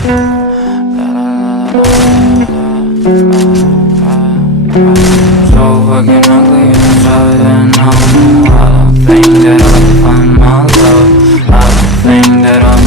So fucking ugly inside, and I don't think that I'll find my love. I don't think that I'll